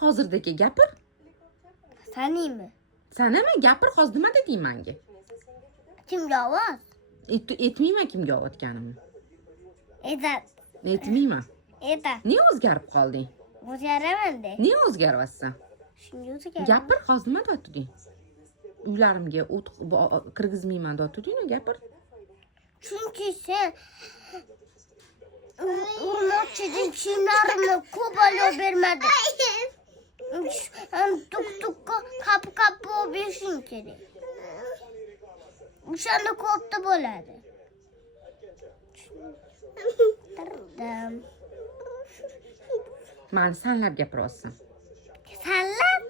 Hozirdagi gapir. Saniymi? Sanama, gapir, hozir nima deding menga? Kimga ovoz? Aytmayman kimga otganimni. Aytadi. Aytmayman. Aytadi. Ne o'zgarib qolding? O'zgaraman-da. Ne o'zgaryapsan? Shunga o'zgaraman. Gapir, hozir nima deyotding? Uylarimga o't kirgizmayman deyotding, gapir. Chunki sen urmoqchiding, kiyimlarimni ko'p olib bermading. Tuk-tukka qap-qap olib berishing kerak. O'shanda ko'pda bo'ladi. Tardim. Mani sanlab gapiryapsan. Sanlab?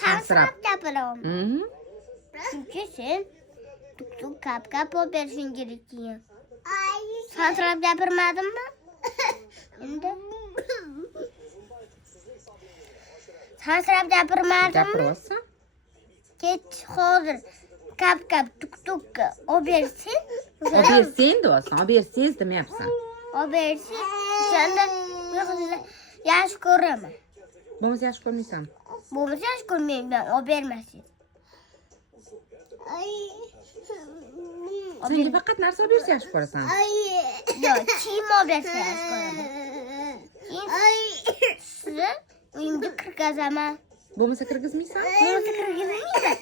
Sansirab. gapiraman. Chunki sen tuk-tuk qap-qap olib berishing kerak keyin. Sansirab gapirmadimmi? Endi sansirab gapirmadimmi? Gapiryapsan? Kech hozir qap-qap tuk-tukka olib bersin. Olib bersang deyapsan, olib bersangiz demayapsan. Olib bersin. O'shanda yaxshi ko'raman. Bo'lmasa yaxshi ko'rmaysan. Bo'lmasa yaxshi ko'rmayman, olib bermasin. Senga faqat narsa olib bersa yaxshi ko'rasan. Yo'q, kiyim olib bersa yaxshi ko'raman. Sizni uyimga kirgizaman. Bo'lmasa kirgizmaysan? Bo'lmasa kirgizmayman.